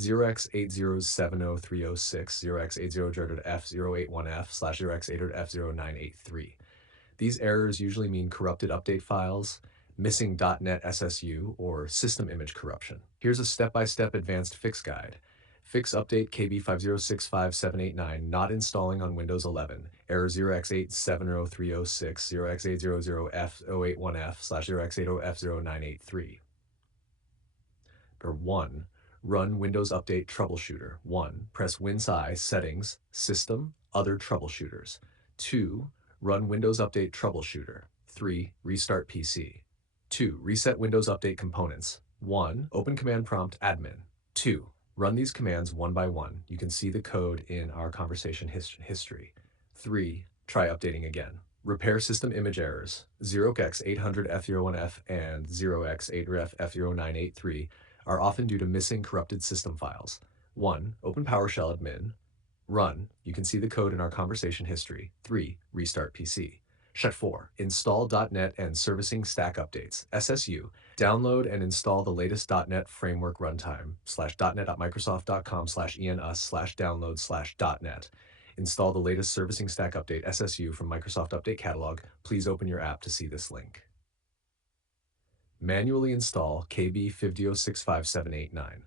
0x80070306, 0x800f081f/0x800f0983. These errors usually mean corrupted update files, missing .NET SSU, or system image corruption. Here's a step-by-step advanced fix guide. Fix update KB5065789 not installing on Windows 11. Error 0x8700306, 0x800f081f/0x80f0983. Or 1. Run Windows Update Troubleshooter. 1. Press WinSci, Settings, System, Other Troubleshooters. 2. Run Windows Update Troubleshooter. 3. Restart PC. 2. Reset Windows Update Components. 1. Open Command Prompt Admin. 2. Run these commands one by one. You can see the code in our conversation history. 3. Try updating again. Repair system image errors. 0x800f01f and 0x800f0983 are often due to missing corrupted system files. 1. Open PowerShell admin. Run. You can see the code in our conversation history. 3. Restart PC. Step 4. Install .NET and Servicing Stack Updates, SSU. Download and install the latest .NET Framework Runtime /.net.microsoft.com/enus/download/.NET. Install the latest Servicing Stack Update, SSU, from Microsoft Update Catalog. Please open your app to see this link. Manually install KB5065789.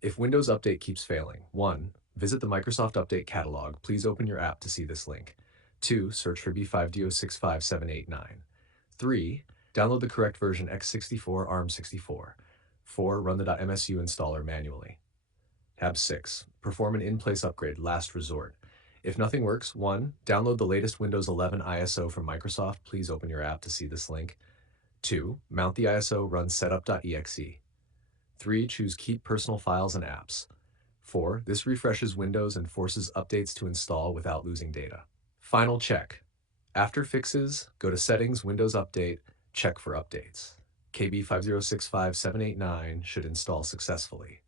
If Windows Update keeps failing, 1. Visit the Microsoft Update Catalog. Please open your app to see this link. 2. Search for KB5065789. 3. Download the correct version x64 ARM64. 4. Run the .msu installer manually. Tab 6. Perform an in-place upgrade, last resort. If nothing works, 1. Download the latest Windows 11 ISO from Microsoft. Please open your app to see this link. 2. Mount the ISO, run setup.exe. 3. Choose Keep Personal Files and Apps. 4. This refreshes Windows and forces updates to install without losing data. Final check. After fixes, go to Settings, Windows Update, check for updates. KB5065789 should install successfully.